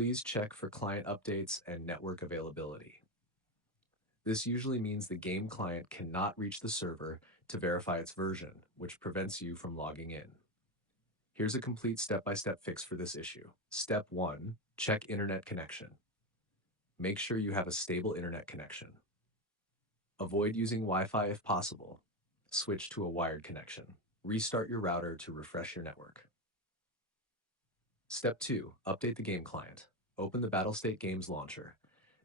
Please check for client updates and network availability. This usually means the game client cannot reach the server to verify its version, which prevents you from logging in. Here's a complete step-by-step fix for this issue. Step 1. Check internet connection. Make sure you have a stable internet connection. Avoid using Wi-Fi if possible. Switch to a wired connection. Restart your router to refresh your network. Step 2. Update the game client. Open the Battlestate Games launcher.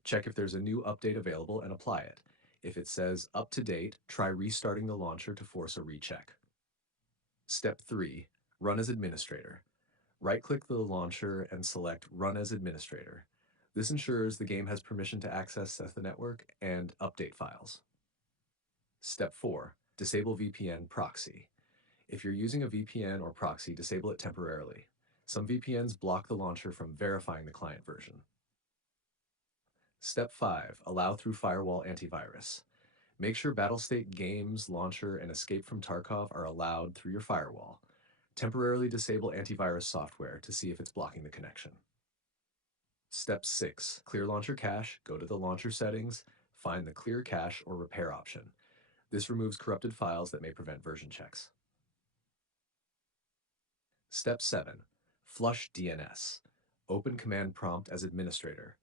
Check if there's a new update available and apply it. If it says up to date, try restarting the launcher to force a recheck. Step 3. Run as administrator. Right-click the launcher and select Run as Administrator. This ensures the game has permission to access the network and update files. Step 4. Disable VPN proxy. If you're using a VPN or proxy, disable it temporarily. Some VPNs block the launcher from verifying the client version. Step 5. Allow through firewall antivirus. Make sure Battlestate Games Launcher and Escape from Tarkov are allowed through your firewall. Temporarily disable antivirus software to see if it's blocking the connection. Step 6. Clear launcher cache. Go to the launcher settings, find the clear cache or repair option. This removes corrupted files that may prevent version checks. Step 7. Flush DNS. Open command prompt as administrator.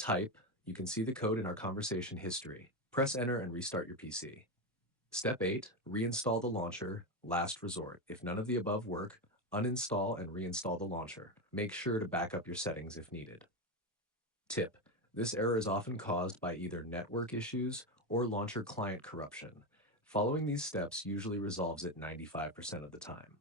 Type, you can see the code in our conversation history. Press enter and restart your PC. Step 8. Reinstall the launcher, last resort. If none of the above work, uninstall and reinstall the launcher. Make sure to back up your settings if needed. Tip: this error is often caused by either network issues or launcher client corruption. Following these steps usually resolves it 95% of the time.